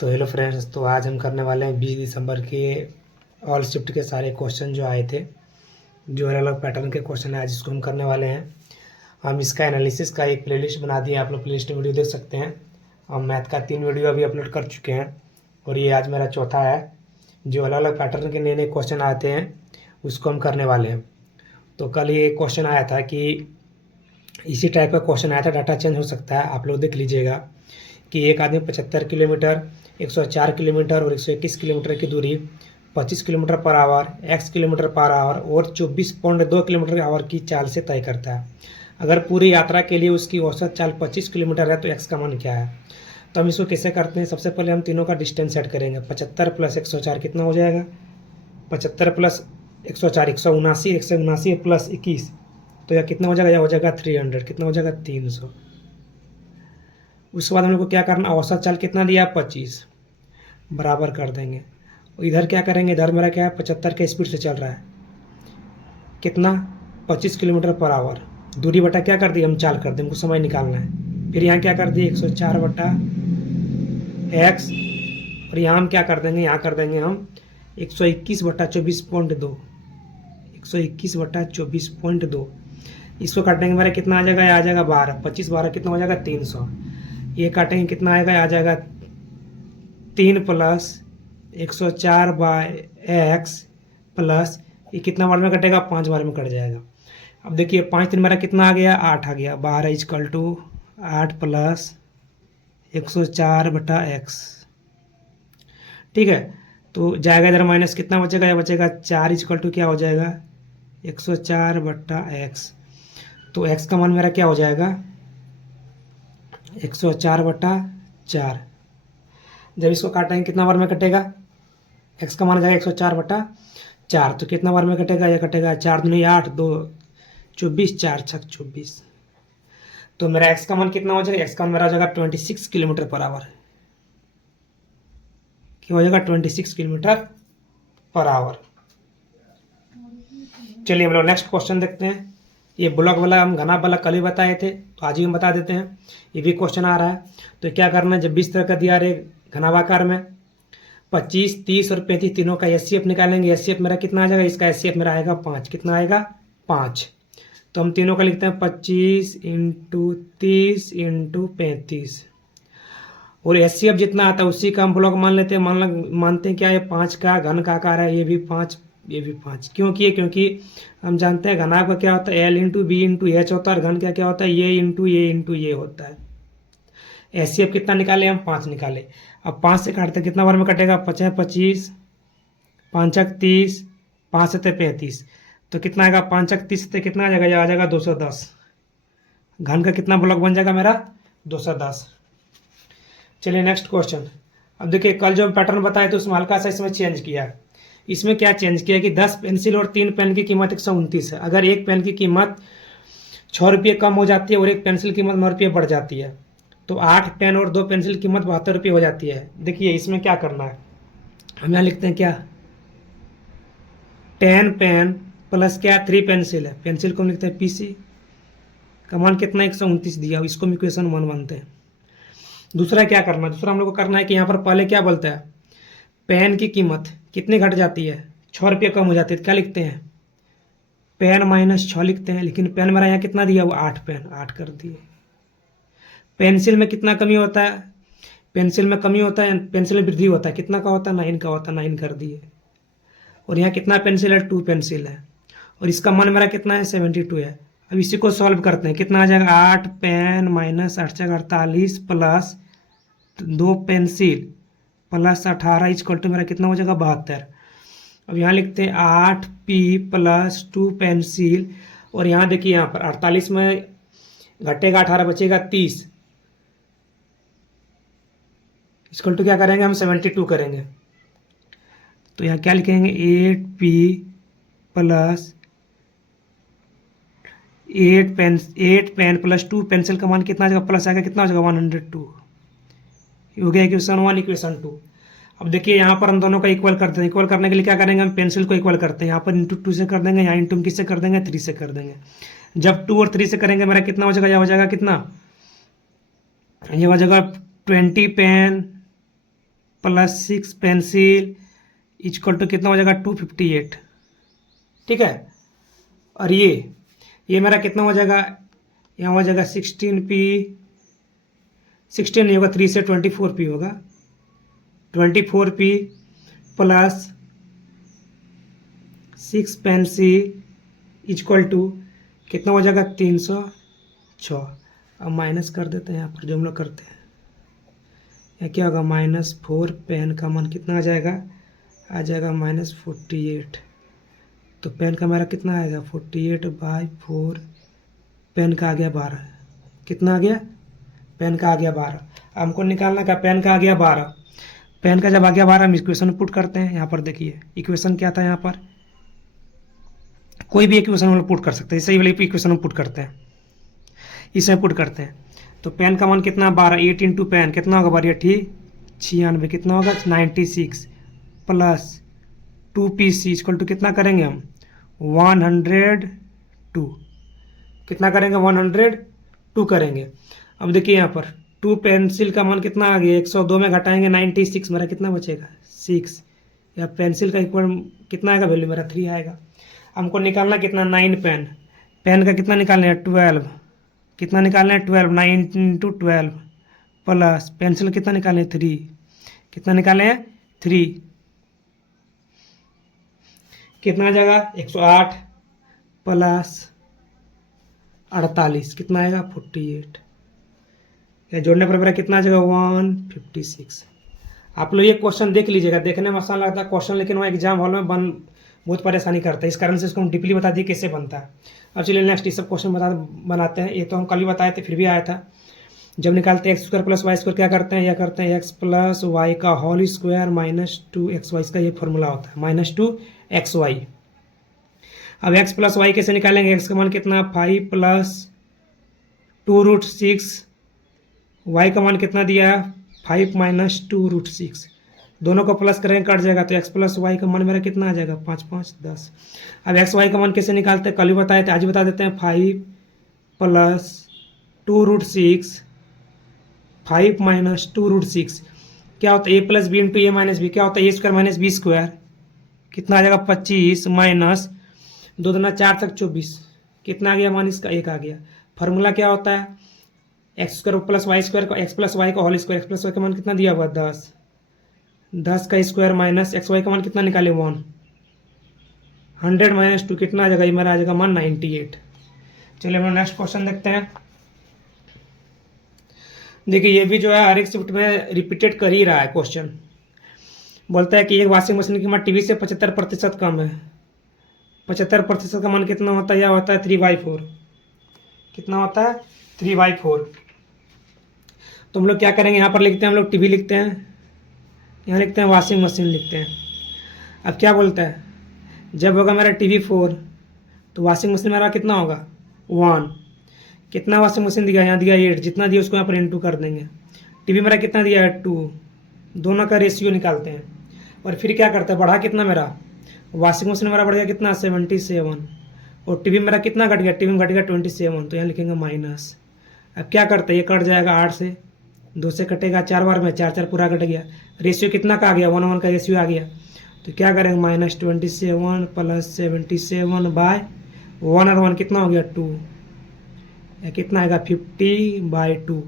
तो hello friends, तो आज हम करने वाले हैं 20 दिसंबर के ऑल शिफ्ट के सारे क्वेश्चन जो आए थे, जो अलग अलग पैटर्न के क्वेश्चन है, आज इसको हम करने वाले हैं। हम इसका एनालिसिस का एक प्लेलिस्ट बना दिए, आप लोग प्लेलिस्ट में वीडियो देख सकते हैं। हम मैथ का 3 वीडियो अभी अपलोड कर चुके हैं और ये आज मेरा चौथा है। जो अलग अलग पैटर्न के नए नए क्वेश्चन आते हैं उसको हम करने वाले हैं। तो कल ये क्वेश्चन आया था कि इसी टाइप का क्वेश्चन आया था, डाटा चेंज हो सकता है, आप लोग देख लीजिएगा कि एक आदमी 75 किलोमीटर, 104 किलोमीटर और 121 किलोमीटर की दूरी 25 kilometre per hour, x kilometre per hour और 24.2 किलोमीटर आवर की चाल से तय करता है। अगर पूरी यात्रा के लिए उसकी औसत चाल 25 किलोमीटर है तो x का मान क्या है। तो हम इसको कैसे करते हैं, सबसे पहले हम तीनों का डिस्टेंस सेट करेंगे। 75 प्लस 104 कितना हो जाएगा, 75 प्लस 104 179, 179 प्लस 21 तो यह कितना हो जाएगा, यह हो जाएगा 300, कितना हो जाएगा 300। उसके बाद हम लोग को क्या करना, औसत चाल कितना दिया 25, बराबर कर देंगे। इधर क्या करेंगे, इधर मेरा क्या है 75 के स्पीड से चल रहा है, कितना 25 किलोमीटर पर आवर, दूरी बटा क्या कर दी हम चाल कर दें, हमको समय निकालना है। फिर यहाँ क्या कर दिए 104 बटा एक्स, और यहाँ हम क्या कर देंगे, यहाँ कर देंगे हम 121 बटा 24.2, 121 बटा 24.2। इसको काटेंगे मेरा कितना आ जाएगा, आ जाएगा 12, 25 12 कितना हो जाएगा 300। ये काटेंगे कितना आएगा, आ जाएगा 3 प्लस 104 बाय एक्स प्लस ये कितना बार में कटेगा, 5 बार में कट जाएगा। अब देखिए 5 3 मेरा कितना आ गया, 8 आ गया। 12 इजकल टू 8 प्लस 104 बटा एक्स, ठीक है। तो जाएगा इधर माइनस, कितना बचेगा, या बचेगा 4 इजकल टू क्या हो जाएगा 104 बटा एक्स। तो एक्स का मान मेरा क्या हो जाएगा 104 बटा 4। जब इसको काटेंगे कितना बार में कटेगा, एक्स का मान आ जाएगा 104 बटा 4, तो कितना बार में कटेगा, यह कटेगा 4 दूनी 8 2 24 4 छक 24। तो मेरा एक्स का मान कितना हो जाएगा, एक्स का मान मेरा हो जाएगा 26 किलोमीटर पर आवर, क्या हो जाएगा 26 किलोमीटर पर आवर। चलिए हम लोग नेक्स्ट क्वेश्चन देखते हैं। ये ब्लॉक वाला हम घना वाला कल ही बताए थे, तो आज ही हम बता देते हैं। ये भी क्वेश्चन आ रहा है, तो क्या करना है, जब 20 तरह का दिया रहे घनावाकार में 25 30 और 35 तीनों का एचसीएफ निकालेंगे। एचसीएफ मेरा कितना आ जाएगा, इसका एचसीएफ मेरा आएगा 5, कितना आएगा 5। तो हम तीनों का लिखते हैं 25 इंटू 30 इंटू 35, और एचसीएफ जितना आता है उसी का हम ब्लॉक मान लेते हैं। मानते हैं क्या, ये 5 का घन का आकार है, ये भी 5 ये भी 5। क्योंकि हम जानते हैं घनाभ का क्या होता है, L into B into H होता है, और घन का क्या होता है, ये इंटू ये होता है। एचसीएफ कितना निकाले हम, 5 निकाले। अब 5 से काटते कितना बार में कटेगा, 5 25 5 30 5 7 35, तो कितना आएगा 5 30 से कितना आ जाएगा, यह आ जाएगा 210। घन का कितना ब्लॉक बन जाएगा मेरा 210। चलिए नेक्स्ट क्वेश्चन। अब देखिए कल जो पैटर्न बताया तो उसमें हल्का सा इसमें चेंज किया। इसमें क्या चेंज किया कि 10 पेंसिल और 3 पेन की कीमत 129 है। अगर एक पेन की कीमत 6 रुपये कम हो जाती है और एक पेंसिल की कीमत 9 रुपये बढ़ जाती है, तो 8 पेन और 2 पेंसिल की कीमत 72 रुपये हो जाती है। देखिए इसमें क्या करना है, हम यहाँ लिखते हैं क्या 10 पेन प्लस क्या 3 पेंसिल है, पेंसिल को हम लिखते हैं पीसी का मान कितना 129 दिया, इसको हम इक्वेशन 1 मानते हैं। दूसरा क्या करना है, दूसरा हम लोग को करना है कि यहाँ पर पहले क्या बोलता है, पेन की कीमत कितनी घट जाती है, 6 रुपये कम हो जाती है, क्या लिखते हैं पेन माइनस 6 लिखते हैं। लेकिन पेन मेरा यहाँ कितना दिया, वो 8 पेन 8 कर दिए। पेंसिल में कितना कमी होता है, पेंसिल में कमी होता है, पेंसिल में वृद्धि होता है, कितना का होता है 9 का होता है, 9 कर दिए। और यहाँ कितना पेंसिल है, 2 पेंसिल है, और इसका मान मेरा कितना है 72 है। अब इसी को सॉल्व करते हैं, कितना आ जाएगा 8 pen minus 8 48 plus 2 pencil plus 18 equal to मेरा कितना हो जाएगा 72। अब यहाँ लिखते हैं 8 पी प्लस 2 पेंसिल, और यहाँ देखिए यहाँ पर 48 में घटेगा 18 बचेगा 30, इजक्वल टू क्या करेंगे हम 72 करेंगे। तो यहाँ क्या लिखेंगे 8 P plus 8 pen plus 2 pencil का मान कितना आ जाएगा, प्लस आएगा कितना हो जाएगा 102। हो गया इक्वेशन 1 इक्वेशन 2। अब देखिए यहाँ पर हम दोनों का इक्वल करते हैं। इक्वल करने के लिए क्या करेंगे, हम पेंसिल को इक्वल करते हैं। यहाँ पर इंटू 2 से कर देंगे, यहाँ इंटू किससे कर देंगे 3 से कर देंगे। जब 2 और 3 से करेंगे मेरा कितना हो जाएगा, यह हो जाएगा कितना, ये हो जाएगा 20 pen plus 6 pencil equal to कितना हो जाएगा 258। ठीक है, और ये मेरा कितना हो जाएगा, यहाँ हो जाएगा 16p, 16 नहीं होगा, 3 से 24p होगा, 24p plus 6 pencil equal to कितना हो जाएगा 306। अब माइनस कर देते हैं यहाँ पर जो हम लोग करते हैं, यह क्या होगा -4, पेन का मान कितना आ जाएगा -48। तो पेन का मेरा कितना आएगा 48/4, पेन का आ गया 12। कितना आ गया, पेन का आ गया 12। हमको निकालना का पेन का आ गया 12। पेन का जब आ गया 12 हम इक्वेशन पुट करते हैं। यहाँ पर देखिए इक्वेशन क्या था, यहाँ पर कोई भी इक्वेशन हम लोग पुट कर सकते हैं, सही वाली इक्वेशन हम पुट करते हैं, इसमें पुट करते हैं। तो पेन का मान कितना 12, 8 इंटू पेन कितना होगा 12 96, कितना होगा 96 प्लस 2pc इक्वल टू कितना करेंगे हम 102, कितना करेंगे 102 करेंगे। अब देखिए यहाँ पर 2 पेंसिल का मान कितना आ गया, 102 में घटाएंगे 96, मेरा कितना बचेगा 6, या पेंसिल का इक्वल कितना आएगा वैल्यू मेरा 3 आएगा। हमको निकालना कितना 9 पेन, पेन का कितना निकालना है 12, कितना निकालना है 12, 9 इंटू 12 प्लस पेंसिल कितना निकालना है 3, कितना निकाले हैं 3, कितना आ जाएगा 108 प्लस 48 कितना आएगा 48, या जोड़ने पर मेरा कितना आ जाएगा 156। आप लोग ये क्वेश्चन देख लीजिएगा, देखने में आसान लगता है क्वेश्चन, लेकिन वो एग्जाम हॉल में बहुत परेशानी करता है, इस कारण से इसको हम डीपली बता दिए कैसे बनता है। अब चलिए नेक्स्ट ये सब क्वेश्चन बनाते हैं। ये तो हम कल ही बताए थे, फिर भी आया था। जब निकालते हैं X square plus Y square क्या करते हैं, यह करते हैं एक्स प्लस वाई का होल स्क्वायर माइनस 2xy, इसका ये फॉर्मूला होता है -2xy। अब x प्लस वाई कैसे निकालेंगे, x का मान कितना 5 प्लस 2√6, y का मान कितना दिया है 5 माइनस 2√6, दोनों को प्लस करेंगे कट जाएगा, तो x प्लस वाई का मान मेरा कितना आ जाएगा 5 5 10। अब एक्स वाई का मान कैसे निकालते हैं, कल ही बताए थे, आज बता देते हैं। 5 प्लस 2√6, 5 माइनस 2√6 क्या होता है a plus B into A minus B, क्या होता है A square minus B square, कितना आ जाएगा 25 माइनस 2 दूना 4 तक 24, कितना आ गया मान इसका 1 आ गया। फार्मूला क्या होता है x square plus Y square का, एक्स प्लस वाई का whole square, x plus Y का मान कितना दिया हुआ 10, 10 का स्क्वायर माइनस एक्स वाई का मान कितना निकाले 1, 100 माइनस 2 कितना आ जाएगा, ये मेरा आ जाएगा मान 98। चलिए हम नेक्स्ट क्वेश्चन देखते हैं। देखिए ये भी जो है हर एक शिफ्ट में रिपीटेड कर ही रहा है क्वेश्चन। बोलता है कि एक वॉशिंग मशीन की कीमत टीवी से 75% कम है, 75% का मान कितना होता है, यह होता है 3/4, कितना होता है 3/4। तो हम लोग क्या करेंगे, यहाँ पर लिखते हैं हम लोग टीवी लिखते हैं, यहाँ लिखते हैं वॉशिंग मशीन लिखते हैं। अब क्या बोलता है, जब होगा मेरा टीवी 4 तो वॉशिंग मशीन मेरा कितना होगा 1, कितना वॉशिंग मशीन दिया, यहाँ दिया 8, जितना दिया उसको यहाँ पर इंटू कर देंगे। टीवी मेरा कितना दिया है 2, दोनों का रेशियो निकालते हैं, और फिर क्या करता है बढ़ा कितना मेरा, वॉशिंग मशीन मेरा बढ़ गया कितना 77, और टीवी मेरा कितना घट गया, टीवी में घट गया 27, तो यहाँ लिखेंगे माइनस। अब क्या करते हैं, ये कट जाएगा 8 से, 2 से कटेगा 4 बार में, 4 4 पूरा कट गया, रेशियो कितना का आ गया 1:1 का रेशियो आ गया। तो क्या करेंगे -27 प्लस 77/1 और 1 कितना हो गया 2, या कितना आएगा 50/2,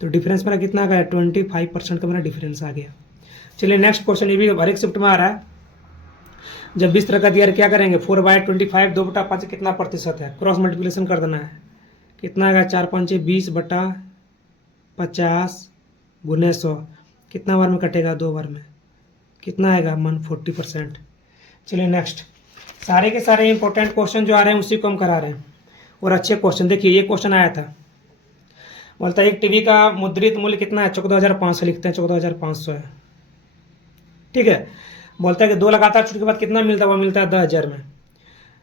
तो डिफरेंस मेरा कितना आ गया 25% का मेरा डिफरेंस आ गया। चलिए नेक्स्ट क्वेश्चन, ये भी हर एक शिफ्ट में आ रहा है। जब 20 तरह का दिया क्या करेंगे 4/25 2/5 कितना प्रतिशत है, क्रॉस मल्टीप्लिकेशन कर देना है, कितना आएगा 4 5 20/50 गुने 100, कितना बार में कटेगा 2 बार में, कितना आएगा 40%। चलिए नेक्स्ट, सारे के सारे इंपॉर्टेंट क्वेश्चन जो आ रहे हैं उसी को हम करा रहे हैं, और अच्छे क्वेश्चन। देखिए ये क्वेश्चन आया था, बोलता है एक टीवी का मुद्रित मूल्य कितना है 14,500, लिखते हैं 14,500 है, ठीक है। बोलता है कि 2 लगातार छूट के बाद कितना मिलता है, वो मिलता है 10,000 में।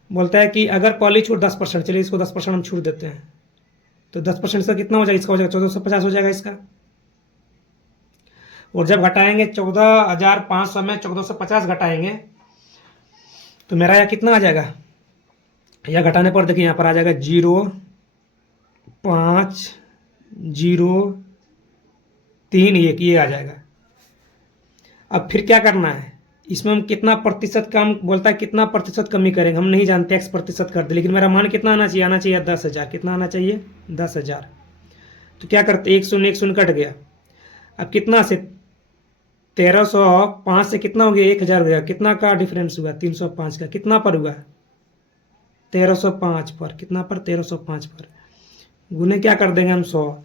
बोलता है कि अगर पहली छूट 10%, चलिए इसको 10% हम छूट देते हैं, तो 10% इसका कितना हो जाएगा, इसका हो जाएगा 1450 हो जाएगा इसका। और जब घटाएंगे 14,500 में 1450 घटाएंगे तो मेरा यह कितना आ जाएगा, यह घटाने पर देखिए यहाँ पर आ जाएगा 0,5,0,3,1 ये आ जाएगा। अब फिर क्या करना है, इसमें हम कितना प्रतिशत कम बोलता है, कितना प्रतिशत कमी करेंगे हम नहीं जानते, x प्रतिशत कर दे, लेकिन मेरा मान कितना आना चाहिए 10,000। कितना आना चाहिए 10,000। तो क्या करते, एक शून्य कट गया। अब कितना से 1305 से कितना हो गया 1,000 हो गया, कितना का डिफरेंस हुआ 305 का, कितना पर हुआ 1305 पर, कितना पर 1305 पर गुने क्या कर देंगे हम 100,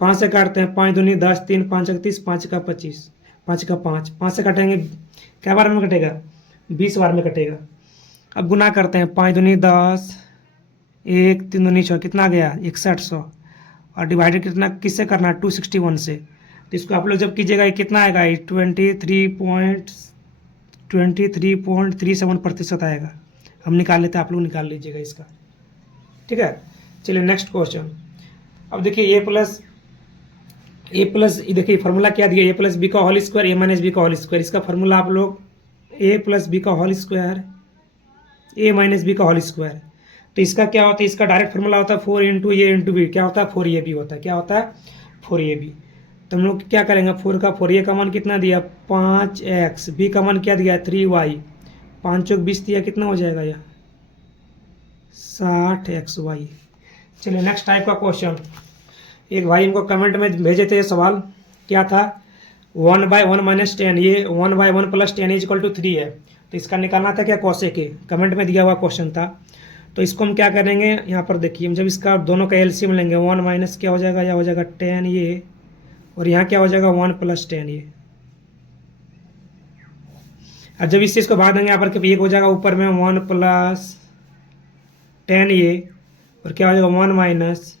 5 से काटते हैं, 5 दूनी 10, 3 5 31, 5 का 25, 5 का 5, 5 से काटेंगे क्या बार में कटेगा 20 बार में कटेगा। अब गुना करते हैं, 5 दूनी 10, 1 3 दूनी 6, कितना गया 6100, और डिवाइडेड कितना किससे करना है 261 से। तो इसको आप लोग जब कीजिएगा ये कितना आएगा 23.37% आएगा। हम निकाल लेते हैं, आप लोग निकाल लीजिएगा इसका, ठीक है। चलिए नेक्स्ट क्वेश्चन। अब देखिए a प्लस देखिए फार्मूला क्या दिया, a प्लस बी का whole square a minus b का होल स्क्वायर। इसका फार्मूला आप लोग a प्लस बी का whole square a minus b का होल स्क्वायर। तो इसका क्या होता है, इसका डायरेक्ट फार्मूला होता है 4 इंटू ए इंटू बी, क्या होता है 4ab होता है, क्या होता है 4ab। तो हम लोग क्या करेंगे, 4 का 4, a का मान कितना दिया 5x, b का मान क्या दिया 3y, 5 चौक 20 दिया, कितना हो जाएगा यह 60xy। चलिए नेक्स्ट टाइप का क्वेश्चन। एक भाई इनको कमेंट में भेजे थे सवाल, क्या था 1/1 माइनस 10, ये 1/1 प्लस 10 इज इक्वल टू 3 है। तो इसका निकालना था क्या कॉसेक के, कमेंट में दिया हुआ क्वेश्चन था। तो इसको हम क्या करेंगे, यहाँ पर देखिए हम जब इसका दोनों का एलसीएम लेंगे 1 माइनस क्या हो जाएगा, यह हो जाएगा 10 ये, और यहाँ क्या हो जाएगा 1 प्लस 10 ये। अब जब इस चीज़ को भाग देंगे यहाँ पर एक हो जाएगा ऊपर में 1 प्लस 10 ये, और क्या हो जाएगा 1 माइनस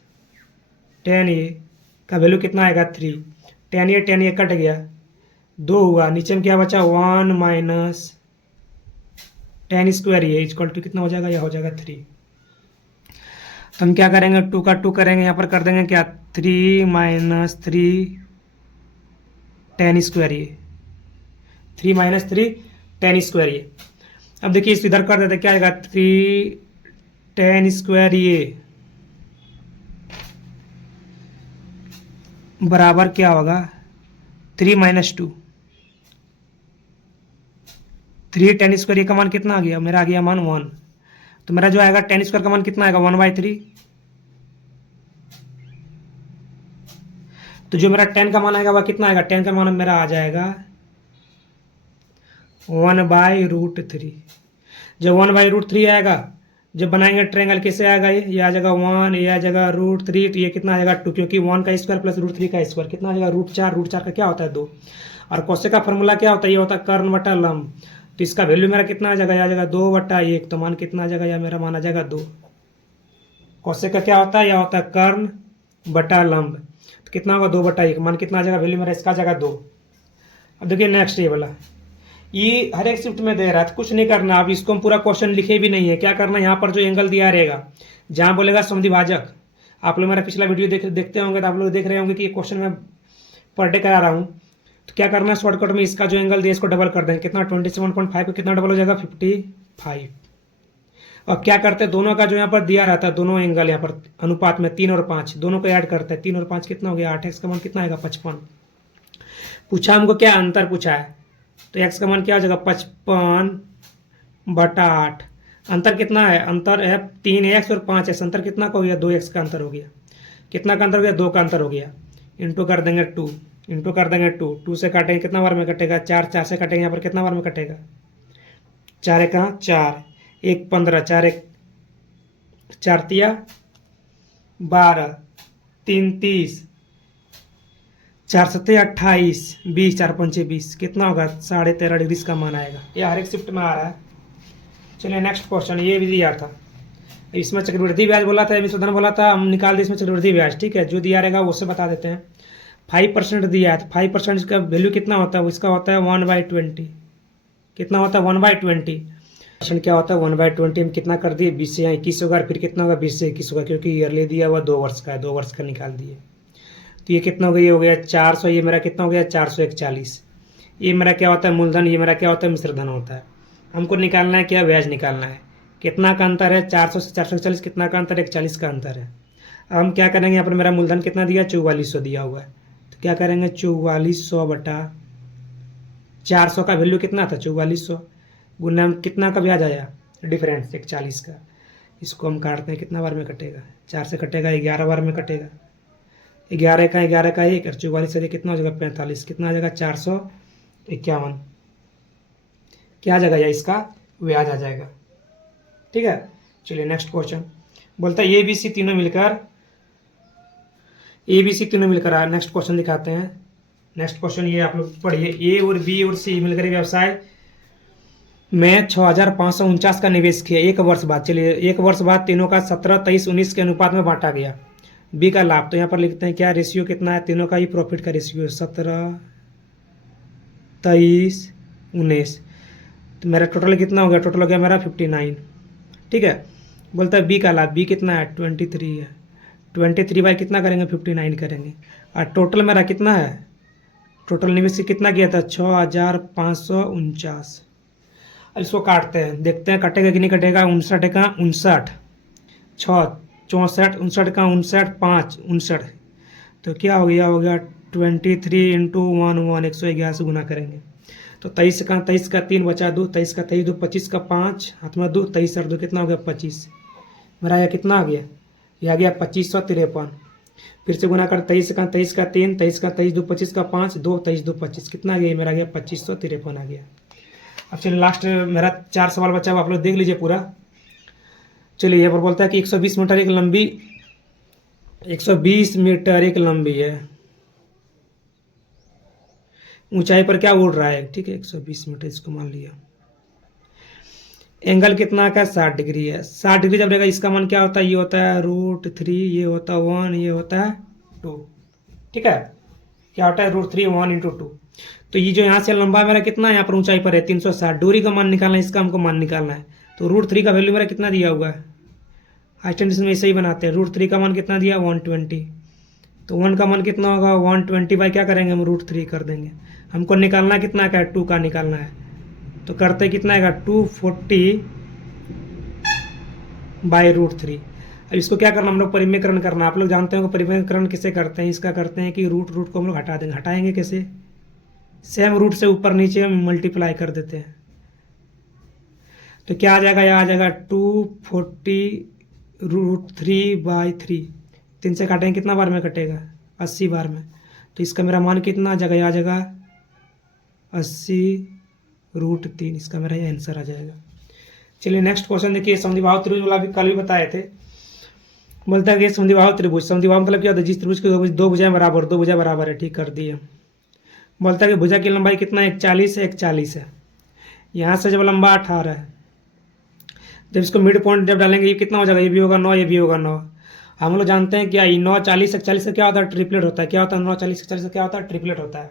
10 ये का वैल्यू कितना आएगा 3। 10 ये कट गया, 2 हुआ, नीचे में क्या बचा 1 माइनस 10 स्क्वायर ये इक्वल टू कितना हो जाएगा, यह हो जाएगा 3। तो हम क्या करेंगे 2 का 2 करेंगे, यहाँ पर कर देंगे क्या 3 माइनस 3 10 स्क्वायर ये, 3 माइनस 3 10 स्क्वायर ये। अब देखिए इस इधर कर देते, क्या आएगा 3 10 स्क्वायर ये बराबर क्या होगा 3 माइनस 2, 3 10 स्क्वायर ये का मान कितना आ गया, मेरा आ गया मान 1। तो मेरा जो आएगा 10 स्क्वायर का मान कितना आएगा 1/3। तो जो मेरा 10 का मान आएगा वह कितना आएगा, 10 का मान मेरा आ जाएगा 1/√3। जब 1/√3 आएगा, जब बनाएंगे ट्रायंगल कैसे आएगा, ये आ जाएगा 1, ये आ जाएगा √3, तो ये कितना आ जाएगा 2, क्योंकि 1 का स्क्वायर प्लस √3 का स्क्वायर कितना आ जाएगा √4 का क्या होता है 2। और कोसे का फॉर्मूला क्या होता है, ये होता है कर्ण बटा लंब। तो इसका वैल्यू मेरा कितना आ जाएगा 2/1, तो मान कितना आ जाएगा, या मेरा मान आ जाएगा 2। कोसे का क्या होता है, यह होता है कर्ण बटा लंब। तो कितना होगा 2/1, मान कितना आ जाएगा वैल्यू मेरा इसका आ जाएगा 2। अब देखिए नेक्स्ट ये वाला, ये हर एक शिफ्ट में दे रहा है, तो कुछ नहीं करना। अब इसको हम पूरा क्वेश्चन लिखे भी नहीं है, क्या करना है यहाँ पर जो एंगल दिया रहेगा, जहाँ बोलेगा समद्विभाजक, आप लोग मेरा पिछला वीडियो देखते होंगे तो आप लोग देख रहे होंगे कि ये क्वेश्चन मैं पर डे करा रहा हूँ। तो क्या करना है शॉर्टकट में, इसका जो एंगल दिया इसको डबल कर देंगे, कितना 27.5 कितना डबल हो जाएगा 55। अब क्या करते हैं, दोनों का जो यहाँ पर दिया रहता है दोनों एंगल यहाँ पर अनुपात में 3 और 5 दोनों को ऐड करते हैं, 3 और 5 कितना हो गया 8, x का मान कितना आएगा 55। पूछा हमको क्या अंतर पूछा है, तो x का मान क्या हो जाएगा 55/8। अंतर कितना है, अंतर है 3x और 5x, अंतर कितना का हो गया 2x का अंतर हो गया, कितना का अंतर हो गया 2 का अंतर हो गया। इंटू कर देंगे 2, इंटू कर देंगे 2, 2 से काटेंगे कितना बार में कटेगा 4, 4 से काटेंगे यहाँ पर कितना बार में कटेगा 4 एक 4, 1 15, 4 1 4 तिया 12, 3 30, 4 7 28, 20, 4 5 20, कितना होगा 13.5 डिग्री का मान आएगा। ये हर एक शिफ्ट में आ रहा है। चलिए नेक्स्ट क्वेश्चन, ये भी दिया था, इसमें चक्रवृद्धि ब्याज बोला था, संशोधन बोला था, हम निकाल दे इसमें चक्रवृद्धि ब्याज, ठीक है। जो दिया रहेगा उससे बता देते हैं। 5% दिया है, तो 5% इसका वैल्यू कितना होता है, इसका होता है 1/20, कितना होता है 1/20। क्वेश्चन क्या होता है 1/20, हम कितना कर दिए 20 से यहाँ 21 होगा, फिर कितना होगा 20 से 21 होगा, क्योंकि ईयरली दिया हुआ 2 वर्ष का है, 2 वर्ष का निकाल दिए। तो ये कितना हो गया, ये हो गया 400, ये मेरा कितना हो गया 441। ये मेरा क्या होता है मूलधन, ये मेरा क्या होता है मिश्रधन होता है। हमको निकालना है क्या, ब्याज निकालना है। कितना का अंतर है 400 से 441, कितना का अंतर है 41 का अंतर है। अब हम क्या करेंगे, यहाँ पर मेरा मूलधन कितना दिया 4400 दिया हुआ है, तो क्या करेंगे 4400 बटा 400 का वैल्यू कितना था 4400, गुना कितना का ब्याज आया डिफरेंस 140 का। इसको हम काटते हैं, कितना बार में कटेगा, 4 से कटेगा 11 बार में कटेगा। 11 का 1 और 44 से कितना हो जाएगा 45, कितना आ जाएगा 451। क्या आ जाएगा या इसका ब्याज आ जाएगा। ठीक है, चलिए नेक्स्ट क्वेश्चन बोलता है ABC तीनों मिलकर नेक्स्ट क्वेश्चन दिखाते हैं। नेक्स्ट क्वेश्चन ये आप लोग पढ़िए, A और B और C मिलकर व्यवसाय में 6549 का निवेश किया 1 वर्ष बाद। चलिए 1 वर्ष बाद तीनों का 17, 23, 19 के अनुपात में बांटा गया। बी का लाभ, तो यहाँ पर लिखते हैं क्या रेशियो कितना है, तीनों का ही प्रॉफिट का रेशियो है 17, 23, 19। तो मेरा टोटल कितना हो गया, टोटल हो गया मेरा 59। ठीक है, बोलता है बी का लाभ, बी कितना है 23 है, 23 बाई कितना करेंगे 59 करेंगे। और टोटल मेरा कितना है, टोटल निवेश कितना किया था 6549। अब इसको काटते हैं, देखते हैं कटेगा कि नहीं कटेगा। 59 का 59, 6 64, 59 का 59, 5 59, तो क्या हो गया 23 × 1 111 से गुना करेंगे तो 23 का 3 बचा 2, 23 का 23 2 25 का 5 हाथ में 2, 23 और 2 कितना हो गया 25। मेरा यह कितना आ गया, यह आ गया 2553। फिर से गुना कर 23 का 3, 23 का 23 2 25 का 5 2, 23 2 25 कितना आ गया, मेरा आ गया 2553 आ गया। अब चलिए लास्ट मेरा 4 सवाल बचा हुआ, आप लोग देख लीजिए पूरा। चलिए यहाँ पर बोलता है कि 120 मीटर एक लंबी है, ऊंचाई पर क्या उड़ रहा है। ठीक है 120 मीटर इसको मान लिया। एंगल कितना का 60 डिग्री है। 60 डिग्री जब रहेगा इसका मान क्या होता है, ये होता है √3, ये होता है 1, ये होता है 2। ठीक है, क्या होता है √3 1 × 2। तो ये जो यहाँ से लंबा मेरा कितना है, यहाँ पर ऊंचाई पर है 360। दूरी का मान निकालना है, इसका हमको मान निकालना है। तो √3 का वैल्यू मेरा कितना दिया हुआ है, हाइस्टेंडिस में ऐसे ही बनाते हैं। √3 का मान कितना दिया 120, तो 1 का मान कितना होगा 120 बाई क्या करेंगे हम √3 कर देंगे। हमको निकालना कितना का है 2 का निकालना है, तो करते कितना आएगा 240 बाई √3। अब इसको क्या करना हम लोग परिमेयकरण करना। आप लोग जानते हो परिमेयकरण किसे करते हैं, इसका करते हैं कि रूट को हम लोग हटा देंगे। हटाएंगे कैसे, सेम रूट से ऊपर नीचे हम मल्टीप्लाई कर देते हैं। तो क्या आ जाएगा, यह आ जाएगा 240 √3 बाई 3। 3 से काटेंगे कितना बार में कटेगा 80 बार में। तो इसका मेरा मान कितना आ जाएगा, आ जाएगा 80 √3। इसका मेरा ये आंसर आ जाएगा। चलिए नेक्स्ट क्वेश्चन देखिए, समद्विबाहु त्रिभुज वाला भी कल भी बताए थे। बोलता है कि समद्विबाहु त्रिभुज, समद्विबाहु मतलब क्या होता है, जिस त्रिभुज के दो भुजाएं बराबर है। ठीक कर दिए। बोलता है कि भुजा की लंबाई कितना है 140 है, 140 है। यहाँ से जब लंबा 18 है, जब इसको मिड पॉइंट जब डालेंगे ये कितना हो जाएगा, ये भी होगा 9, ये भी होगा 9। हम लोग जानते हैं क्या 9 40 41 का क्या होता है ट्रिपलेट होता है। क्या होता है 9 40 41 का क्या होता है ट्रिपलेट होता है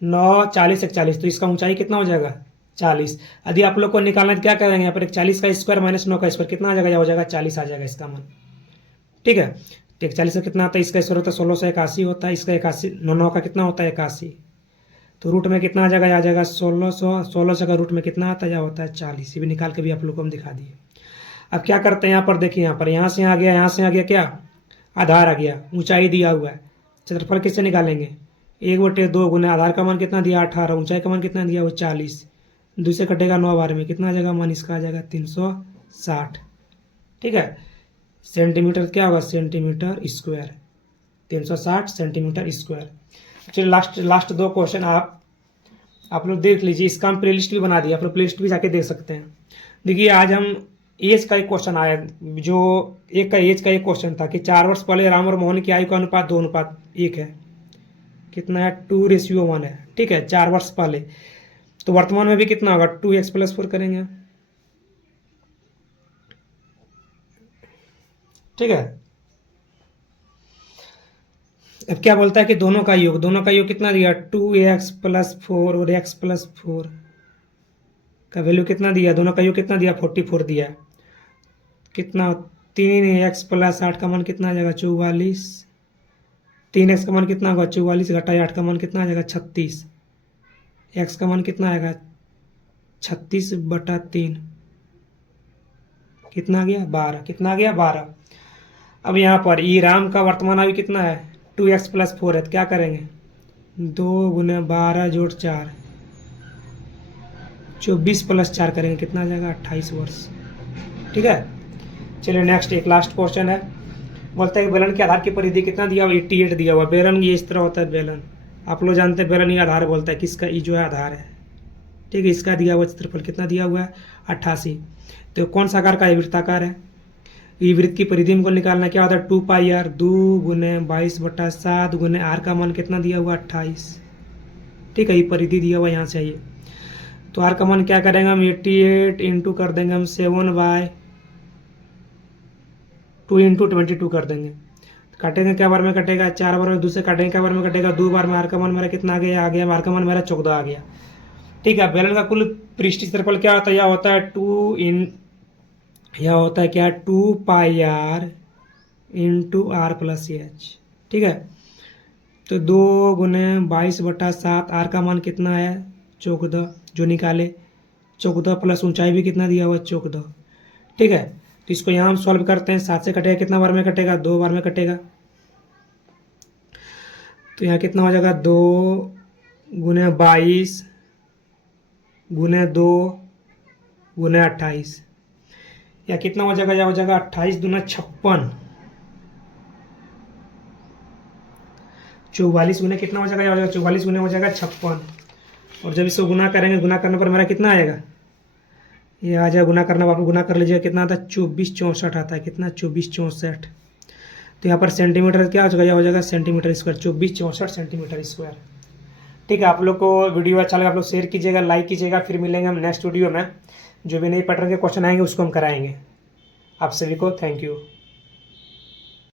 9 40 41। तो इसका ऊंचाई कितना हो जाएगा 40। यदि आप लोग को निकालना है तो क्या करेंगे, यहाँ पर 40 का स्क्वायर माइनस 9 का स्क्वायर कितना आ जाएगा, हो जाएगा 40 आ जाएगा इसका मान। ठीक है, तो 41 का कितना आता है, इसका स्क्वायर होता है 1681 होता है, इसका 81 9 का कितना होता है 81। तो रूट में कितना आ जाएगा, आ जाएगा 1600 का रूट में कितना आता है, होता है 40। ये भी निकाल के भी आप लोग को हम दिखा दिए। अब क्या करते हैं, यहाँ पर देखिए, यहाँ से आ गया, यहाँ से आ गया क्या आधार आ गया, ऊंचाई दिया हुआ है। क्षेत्रफल किससे निकालेंगे 1/2 गुना आधार का मान कितना दिया 18, ऊंचाई का मान कितना दिया वो 40। 2 से कटेगा 9 बार में कितना आ जाएगा मान, इसका आ जाएगा 360। ठीक है, सेंटीमीटर क्या होगा सेंटीमीटर स्क्वायर, 360 सेंटीमीटर स्क्वायर। चलिए लास्ट 2 क्वेश्चन आप लोग देख लीजिए। इसका हम प्ले लिस्ट भी बना दिया, आप लोग प्ले लिस्ट भी जाके देख सकते हैं। देखिए आज हम एज का एक क्वेश्चन आया, जो एक का क्वेश्चन था कि 4 वर्ष पहले राम और मोहन की आयु का अनुपात 2:1 है। कितना है 2:1 है। ठीक है, 4 वर्ष पहले। तो वर्तमान में भी कितना होगा 2x + 4 करेंगे। ठीक है, अब क्या बोलता है कि दोनों का योग कितना दिया 2x + 4 और x + 4 का वैल्यू कितना दिया, दोनों का योग कितना दिया 44 दिया। कितना 3x + 8 का मान कितना आ जाएगा 44। 3x का मान कितना होगा 44 घटाए 8 का मान कितना आ जाएगा 36। x का मान कितना आएगा 36/3 कितना आ गया 12। कितना आ गया 12। अब यहाँ पर ई राम का वर्तमान आयु कितना है 2x + 4 है, तो क्या करेंगे 2 × 12 + 4 24 + 4 करेंगे कितना आ जाएगा 28 वर्ष। ठीक है, चलिए नेक्स्ट एक लास्ट क्वेश्चन है। बोलता है कि बेलन के आधार की परिधि कितना दिया हुआ 88 दिया हुआ। बेलन ये इस तरह होता है बेलन, आप लोग जानते हैं बेलन ये आधार बोलता है किसका, ये जो है आधार है। ठीक है, इसका दिया हुआ क्षेत्रफल कितना दिया हुआ है 88। तो कौन सा आकार का है, वृत्ताकार है। ये वृत्त की परिधि हमको निकालना क्या होता है 2πr 2 × 22/7 × r का मान कितना दिया हुआ 28। ठीक है, ये परिधि दिया हुआ यहाँ चाहिए। तो r का मान क्या करेंगे हम 88 इंटू कर देंगे हम 7/2 इंटू 22 कर देंगे। काटेंगे क्या बार में कटेगा 4 बार में, दूसरे काटेंगे क्या बार में कटेगा 2 बार में। r का मान मेरा कितना आ गया r का मान मेरा 14 आ गया। ठीक है, बेलन का कुल पृष्ठ क्षेत्रफल क्या होता है, यह होता है 2πr इंटू r + h। ठीक है, तो 2 × 22/7 r का मान कितना है 14 जो निकाले, 14 प्लस ऊंचाई भी कितना दिया हुआ 14। ठीक है, तो इसको यहाँ हम सॉल्व करते हैं। 7 से कटेगा कितना बार में कटेगा 2 बार में कटेगा। तो यहाँ कितना हो जाएगा 2 × 22 × 2 × 28, या कितना हो जाएगा, या हो जाएगा 28 × 2 = 56। 44 गुना कितना हो जाएगा, या हो जाएगा 44 गुना हो जाएगा 56। और जब इसको गुना करेंगे, गुना करने पर मेरा कितना आएगा, ये आ जाएगा गुना करना, आप गुना कर लीजिएगा कितना आता है 2464 आता है। कितना 2464। तो यहाँ पर सेंटीमीटर क्या हो जाएगा, यह हो जाएगा सेंटीमीटर स्क्वायर, 2464 सेंटीमीटर स्क्वायर। ठीक है, आप लोग को वीडियो अच्छा लगा आप लोग शेयर कीजिएगा, लाइक कीजिएगा। फिर मिलेंगे हम नेक्स्ट वीडियो में, जो भी नई पैटर्न के क्वेश्चन आएंगे उसको हम कराएंगे। आप सभी को थैंक यू।